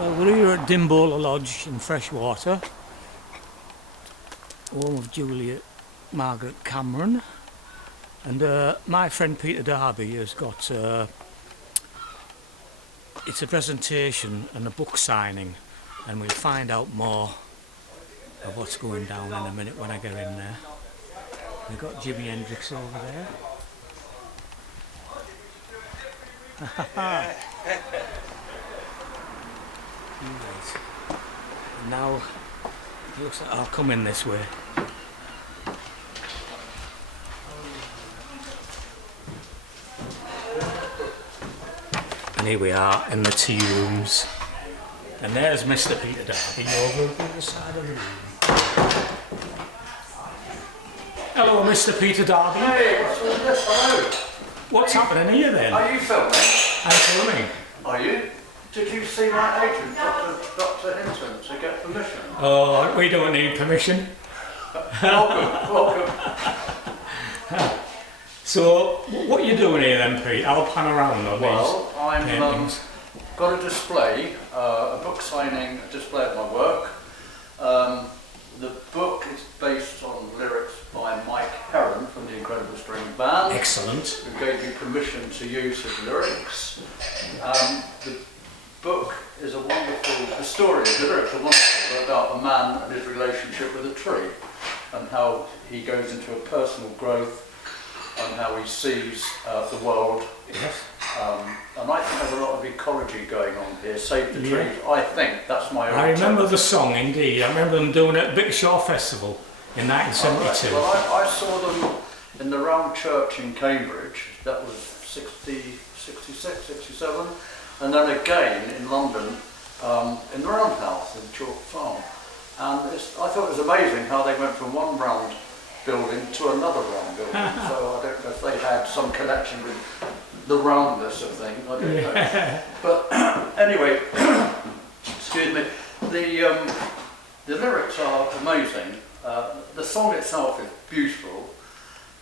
Well, we're here at Dimbola Lodge in Freshwater, home of Juliet Margaret Cameron, and my friend Peter Darby has got it's a presentation and a book signing, and we'll find out more of what's going down in a minute when I get in there. We've got Jimi Hendrix over there. Right. Now it looks like I'll come in this way. And here we are in the tea rooms. And there's Mr. Peter Darby over the other side of the room. Hello, Mr. Peter Darby. Hey, what's all this? Hello. What's happening here then? Are you filming? I'm filming. Are you? Did you see my agent, Dr. Hinton, to get permission? Oh, we don't need permission. Welcome. So, what are you doing here then, Pete? I'll pan around on Well, these paintings. got a display, a book signing display of my work. The book is based on lyrics by Mike Heron from the Incredible String Band. Excellent. Who gave me permission to use his lyrics. The book is a wonderful, the story of the lyrics are wonderful about a man and his relationship with a tree, and how he goes into a personal growth and how he sees the world. Yes. And I think there's a lot of ecology going on here. Save the trees. I think that's my. I remember the song indeed. I remember them doing it at Bixshaw Festival in 1972. Well, I saw them in the Round Church in Cambridge. That was 66, 67, and then again in London in the Roundhouse in Chalk Farm. And I thought it was amazing how they went from one round building to another round building. So I don't know if they had some connection with the roundness of things. I don't know. But anyway, excuse me. The lyrics are amazing. The song itself is beautiful,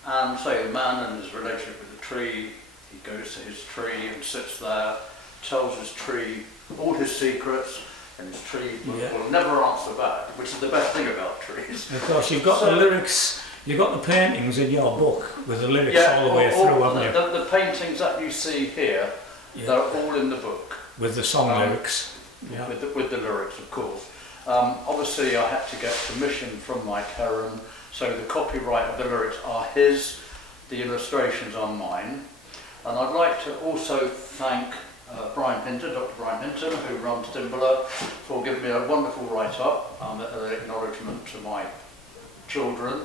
and say the man and his relationship with the tree. He goes to his tree and sits there, tells his tree all his secrets, and his tree will never answer back, which is the best thing about trees. Of course, you've got the lyrics, you've got the paintings in your book with the lyrics all the way through, haven't you? The paintings that you see here, they're all in the book. With the song lyrics. Yeah. With the lyrics, of course. Obviously, I had to get permission from Mike Heron, so the copyright of the lyrics are his, the illustrations are mine. And I'd like to also thank Brian Hinton, Dr. Brian Hinton, who runs Dimbola, for giving me a wonderful write-up, an acknowledgement to my children.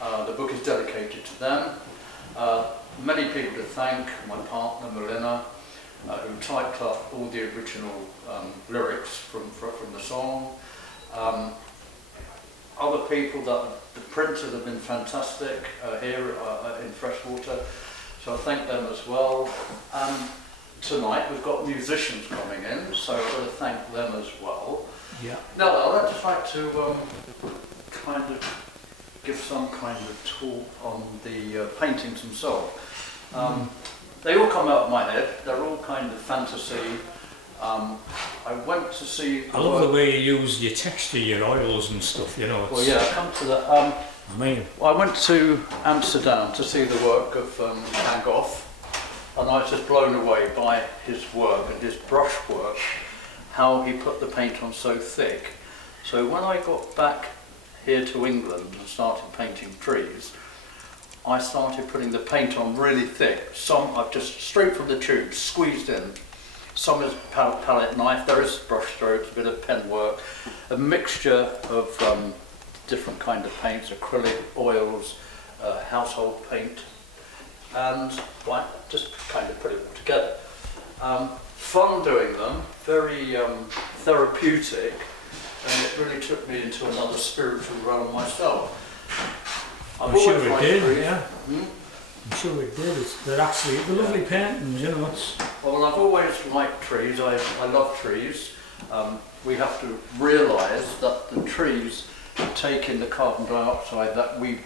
The book is dedicated to them. Many people to thank, my partner Melina, who typed up all the original lyrics from the song. Other people, the printers have been fantastic here in Freshwater, so I thank them as well. Tonight we've got musicians coming in, so I've got to thank them as well. Yeah. Now I'd just like to kind of give some kind of talk on the paintings themselves. They all come out of my head, they're all kind of fantasy. I went to see... I love the way you use your texture, your oils and stuff, you know. Well, yeah, I come to the... I went to Amsterdam to see the work of Van Gogh, and I was just blown away by his work and his brush work, how he put the paint on so thick. So when I got back here to England and started painting trees, I started putting the paint on really thick. Some I've just straight from the tube, squeezed in. Some is palette knife, there is brush strokes, a bit of pen work, a mixture of different kind of paints, acrylic, oils, household paint, and just kind of put it all together. Fun doing them, very therapeutic, and it really took me into another spiritual realm myself. I'm sure it did, yeah. I'm sure it did. They're lovely paintings, you know. Well, I've always liked trees. I love trees. We have to realise that the trees take in the carbon dioxide that we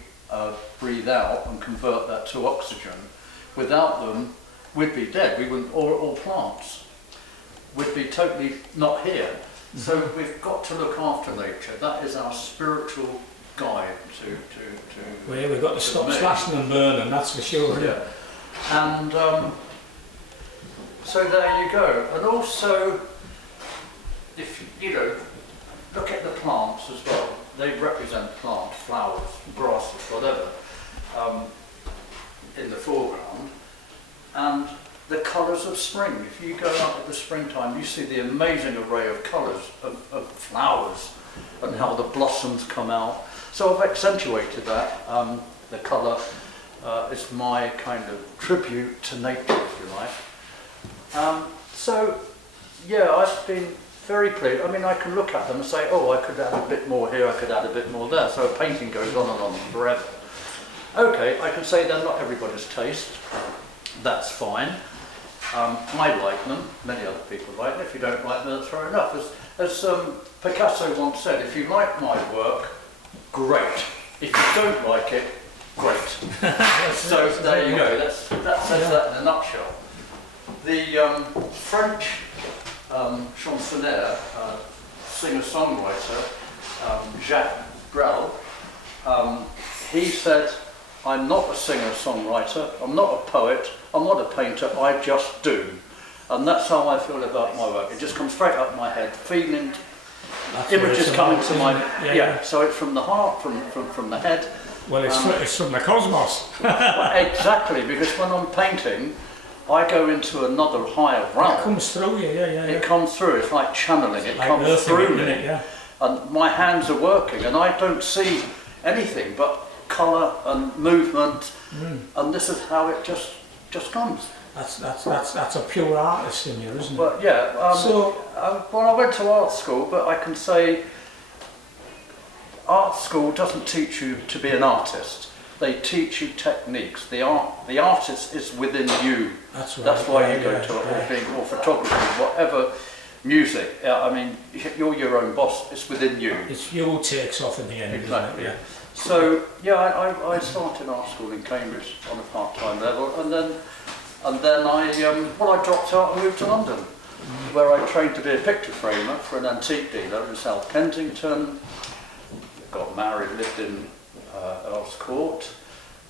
breathe out and convert that to oxygen. Without them, we'd be dead. We wouldn't, all plants. We'd be totally not here. So we've got to look after nature. That is our spiritual guide to Well, yeah, we've got to stop me. slashing and burning, that's for sure. Yeah. And so there you go. And also, if you know, look at the plants as well. They represent plants, flowers, grasses, whatever, in the foreground. And the colours of spring. If you go out at the springtime, you see the amazing array of colours of flowers and how the blossoms come out. So I've accentuated that. The colour is my kind of tribute to nature, if you like. So, yeah, I've been very pleased. I mean, I can look at them and say, oh, I could add a bit more here, I could add a bit more there. So a painting goes on and on forever. Okay, I can say they're not everybody's taste. That's fine. I like them, many other people like them. If you don't like them, that's fair enough. As Picasso once said, if you like my work, great. If you don't like it, great. So there you go, that says that in a nutshell. The French chansonnier, singer-songwriter, Jacques Brel, he said, I'm not a singer-songwriter, I'm not a poet, I'm not a painter, I just do. And that's how I feel about my work. It just comes straight up my head, feeling, images coming to my... Yeah, so it's from the heart, from the head. Well, it's from the cosmos. Well, exactly, because when I'm painting, I go into another higher realm. It comes through you, yeah. It comes through, it's like channeling, it like comes through me. Yeah. And my hands are working, and I don't see anything but colour and movement, and this is how it just comes. That's a pure artist in you, isn't it? But yeah, well, I went to art school, but I can say art school doesn't teach you to be an artist. They teach you techniques. The artist is within you. That's right. That's why you go to it, or photography, whatever, music. I mean, you're your own boss. It's within you. It's you who takes off in the end, exactly. Isn't it? Yeah. So yeah, I started art school in Cambridge on a part-time level, and then I dropped out and moved to London, where I trained to be a picture framer for an antique dealer in South Kensington. Got married, lived in Earl's Court,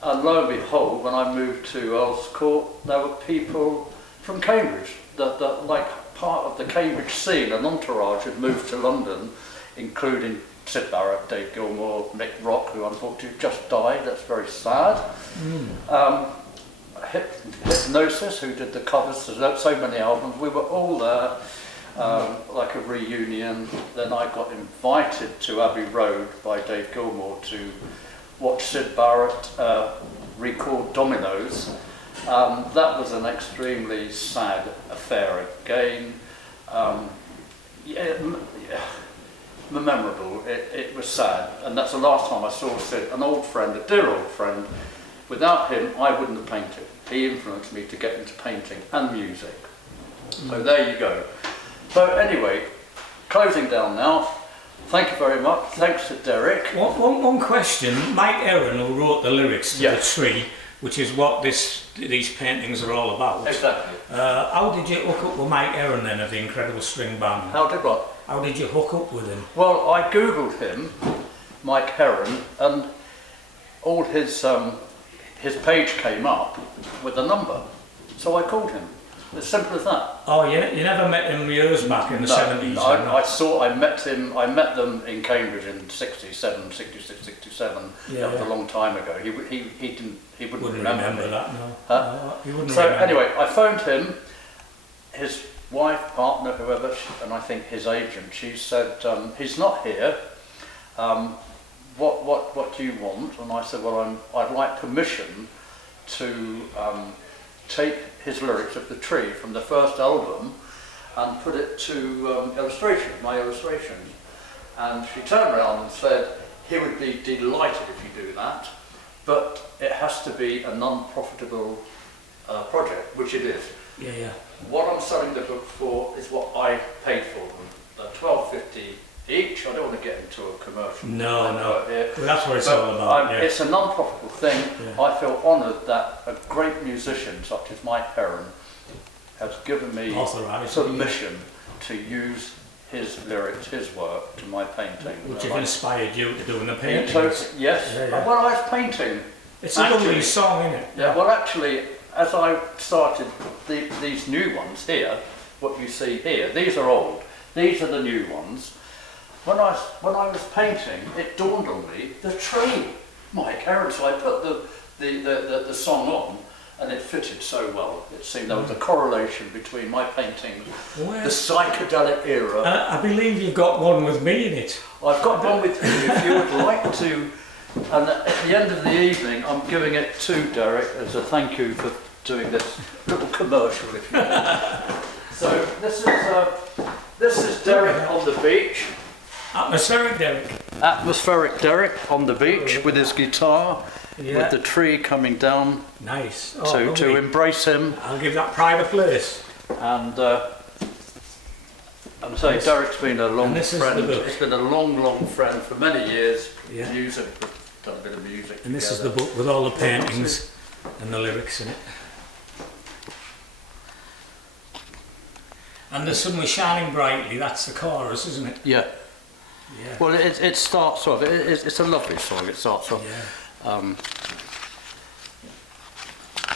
and lo and behold, when I moved to Earl's Court, there were people from Cambridge that like part of the Cambridge scene, an entourage had moved to London, including Syd Barrett, Dave Gilmour, Mick Rock, who unfortunately just died. That's very sad. Hypnosis, who did the covers to so many albums. We were all there, like a reunion. Then I got invited to Abbey Road by Dave Gilmour to watch Syd Barrett record Dominoes. That was an extremely sad affair again. Memorable. It was sad, and that's the last time I saw Syd, an old friend, a dear old friend. Without him, I wouldn't have painted. He influenced me to get into painting and music. So there you go. So anyway, closing down now. Thank you very much. Thanks to Derek. One question. Mike Heron, who wrote the lyrics to The Tree, which is what these paintings are all about. Exactly. How did you hook up with Mike Heron then of the Incredible String Band? How did what? How did you hook up with him? Well, I googled him, Mike Heron, and all his page came up with a number. So I called him. As simple as that. Oh, you never met him years back in the 70s? I met them in Cambridge in 67, 66, 67. That was a long time ago. He wouldn't remember that, no. Huh? No, he wouldn't so remember. Anyway, I phoned him, his wife, partner, whoever, and I think his agent. She said, he's not here. What do you want? And I said, well, I'd like permission to take his lyrics of The Tree from the first album and put it to my illustrations. And she turned around and said, he would be delighted if you do that, but it has to be a non-profitable project, which it is. Yeah. What I'm selling the book for is what I paid for them, $12.50 each. I don't want to get into a commercial. No. Well, that's what it's all about. It's a non-profitable thing. Yeah. I feel honoured that a great musician such as Mike Heron has given me permission to use his lyrics, his work to my painting. Which have inspired you to doing the He paintings. yes. Yeah, yeah. Well, I was painting. It's a lovely song, isn't it? Yeah, well actually, as I started these new ones here, what you see here, these are old, these are the new ones. When I was painting, it dawned on me, the tree, Mike Herons. So I put the song on, and it fitted so well. It seemed there was a correlation between my paintings, the psychedelic era. I believe you've got one with me in it. I've got one with you if you would like to. And at the end of the evening, I'm giving it to Derek as a thank you for doing this little commercial, if you will. So this is Derek on the beach. Atmospheric Derek. Atmospheric Derek on the beach with his guitar, with the tree coming down. Nice. To embrace him. I'll give that pride a place. And I'm saying Derek's been a long friend. He's been a long friend for many years. Yeah. Music, done a bit of music. And this is the book with all the paintings and the lyrics in it. And the sun was shining brightly. That's the chorus, isn't it? Yeah. Yeah. Well, it starts off. It's a lovely song. It starts off. Yeah.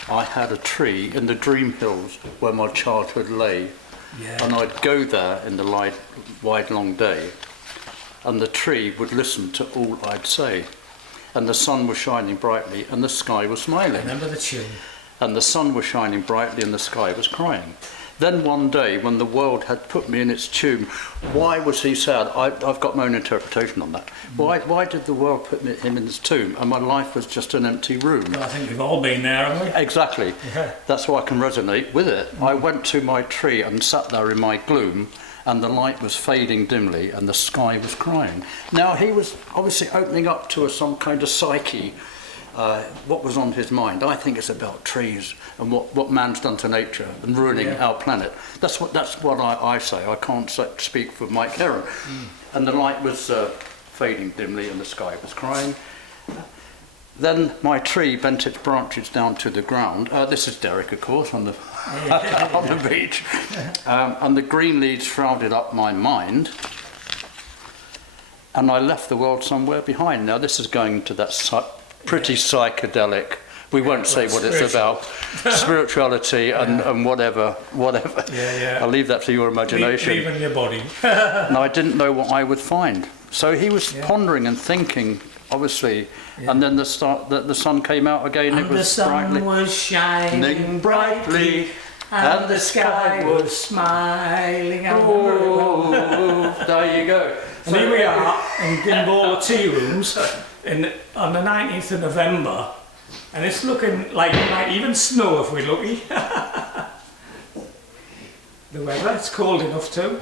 I had a tree in the dream hills where my childhood lay, and I'd go there in the wide long day, and the tree would listen to all I'd say, and the sun was shining brightly and the sky was smiling. Remember the tune. And the sun was shining brightly and the sky was crying. Then one day, when the world had put me in its tomb, why was he sad? I've got my own interpretation on that. Why did the world put him in his tomb and my life was just an empty room? Well, I think we've all been there, haven't we? Exactly. Yeah. That's why I can resonate with it. I went to my tree and sat there in my gloom, and the light was fading dimly and the sky was crying. Now, he was obviously opening up to some kind of psyche, what was on his mind. I think it's about trees and what man's done to nature and ruining our planet. That's what I say. I can't speak for Mike Heron. And the light was fading dimly and the sky was crying. Then my tree bent its branches down to the ground. This is Derek, of course, on the on the beach. And the green leaves shrouded up my mind. And I left the world somewhere behind. Now this is going to that pretty psychedelic. We won't say what it's about. Spirituality and whatever. Yeah. I'll leave that to your imagination. Leave in your body. And I didn't know what I would find. So he was pondering and thinking, obviously. Yeah. And then the sun came out again. And it was the sun was shining brightly, and the sky was smiling. Oh, there you go. And here we are in Dimbola Tea Rooms on the 19th of November, and it's looking like it might even snow if we're lucky. The weather, it's cold enough too.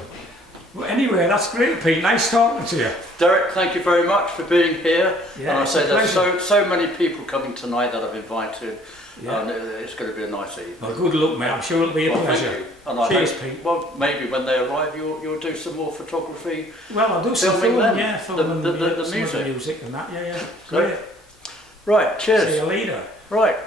Well, anyway, that's great, Pete. Nice talking to you. Derek, thank you very much for being here. Yeah, and I say there's so many people coming tonight that I've invited. Yeah. And it's going to be a nice evening. Well, good luck, mate. I'm sure it'll be a pleasure. And Cheers, Pete. Well, maybe when they arrive, you'll do some more photography. Well, I'll do some filming filming, the music and that. Yeah. Great. Right. Cheers. See you later. Right.